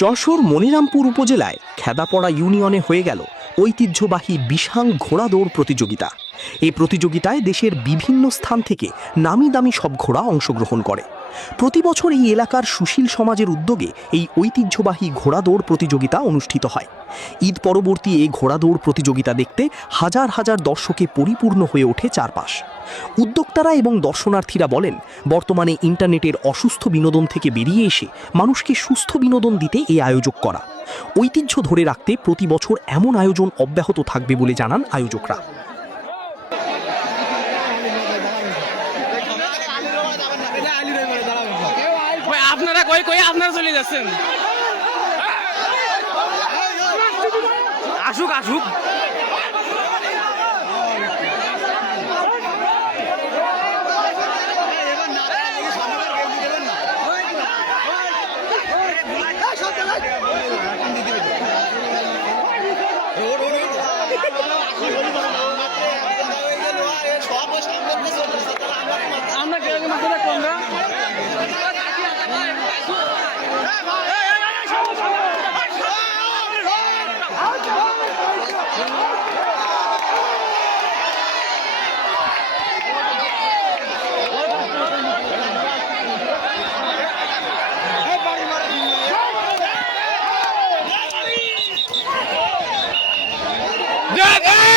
যশোর মনিরামপুর উপজেলায় খেদাপড়া ইউনিয়নে হয়ে গেল ঐতিহ্যবাহী বিশাং ঘোড়া দৌড় প্রতিযোগিতা। এই প্রতিযোগিতায় দেশের বিভিন্ন স্থান থেকে নামি দামি সব ঘোড়া অংশগ্রহণ করে। প্রতি বছর এই এলাকার সুশীল সমাজের উদ্যোগে এই ঐতিহ্যবাহী ঘোড়া দৌড় প্রতিযোগিতা অনুষ্ঠিত হয়। ঈদ পরবর্তী এই ঘোড়া দৌড় প্রতিযোগিতা দেখতে হাজার হাজার দর্শকে পরিপূর্ণ হয়ে ওঠে চারপাশ। উদ্যোক্তারা এবং দর্শনার্থীরা বলেন, বর্তমানে ইন্টারনেটের অসুস্থ বিনোদন থেকে বেরিয়ে এসে মানুষকে সুস্থ বিনোদন দিতে এই আয়োজক করা। ঐতিহ্য ধরে রাখতে প্রতি বছর এমন আয়োজন অব্যাহত থাকবে বলে জানান আয়োজকরা। আপনারা কই আপনারা চলে যাচ্ছেন? আসুক আসুক। আমরা Yeah!